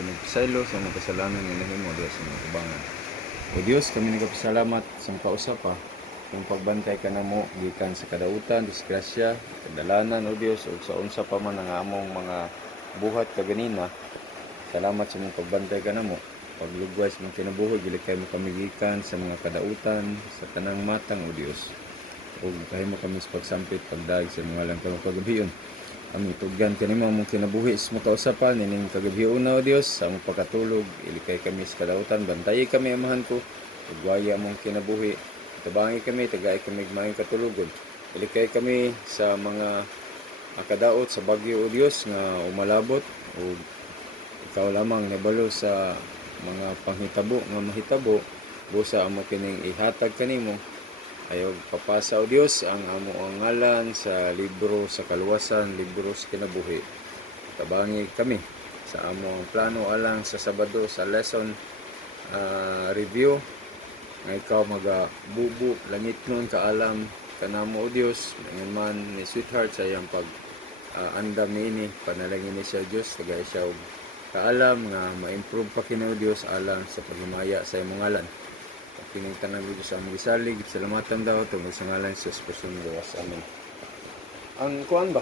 pinagpasaylo sa mga kasalanan nga nahimo diha sa mga tubangan. O Dios, kami nagapasalamat sa kausa pa kung pagbantay ka namo gikan sa kadautan, disgrasya, kadalanan o Dios ug sa unsa pa man ang among mga buhat kaganina. Salamat sa mong pagbantay ka namo. Paglugwas mong kinabuhi, dili kay mo kami gikan sa mga kadautan, sa tanang matang o Dios. O kahimo kami sa pagsampit, pagdaig sa mga lang kagabiyon. Kami tugyan kanimo mong kinabuhi sa mga kausapan, nining kagabiyon na o Dios, sa among pagkatulog, ilikay kami sa kadautan, bantayi kami amahan ko, ugwaya mong kinabuhi, tabangi kami, tagay kami mayong katulugon. Ilikay kami sa mga kadaot sa bagyo o Dios nga umalabot o ikaw lamang nabalo sa mga panghitabo nga mahitabo busa amo kining ihatag kanimo ayaw papasa o Dios ang amo ang ngalan sa libro sa kaluwasan, libro sa kinabuhi. Tabangi kami sa amo ang plano alang sa Sabado sa lesson review nga ikaw magabubu langit nun kaalam kanamo o Dios ngayon man ni sweetheart sa iyang pag andam niini panalangin ni siya Dios tagay siya og kaalam nga ma-improve pa kini o Dios alang sa paghimaya sa imong ngalan. Kining tanan dito sa among gisalig, salamatan daw tungod sa ngalan sa Espiritu Dios. Amen. Ang kuan ba?